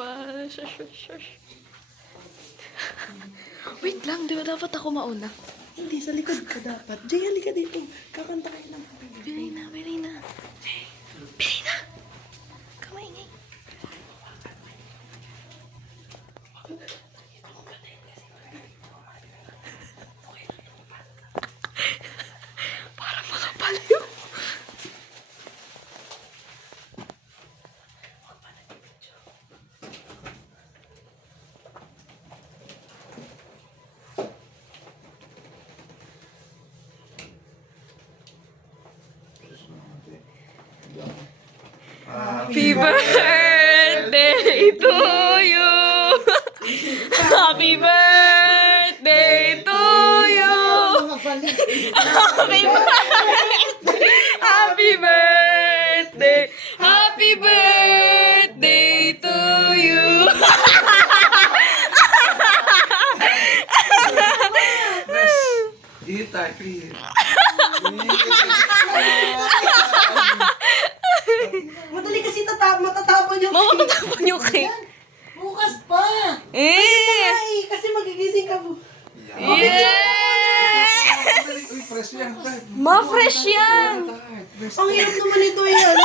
pa. Wait lang, di ba dapat ako mauna? Hindi, sa likod ka dapat. Jay, halika dito. Kakanta kayo ng happy birthday. Bilay na, bilay na. Bilay na! Kamaingay. Parang makapaliw. Happy birthday to you. Happy birthday to you. Happy birthday. Happy birthday. Happy birthday to you. Madali kasi matatapon yung Mama, tatapon yung cake. Bukas pa. Eh! Ay, kasi magigising ka po. Yeah! Uy, fresh yan, Brad. Ma-fresh yan! Ang hirap naman ito yan.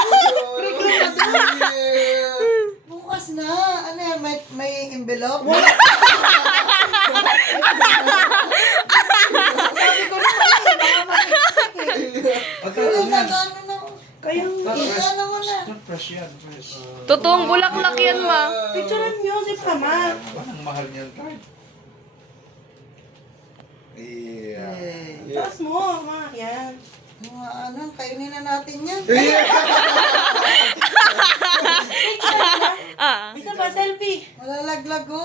Bukas na. Ano yan? May envelope? Sabi ko na ano na. Kayang ano mo na. Fresh yan, fresh. Totoong bulaklak yan, ma. Picturean music ka, ma. Ang mahal niyan, Brad. Yeah. Taas mo, ma. Yan. Mga ano, kainin na natin yan. Ah. Isa pa, selfie. Malalaglag ko.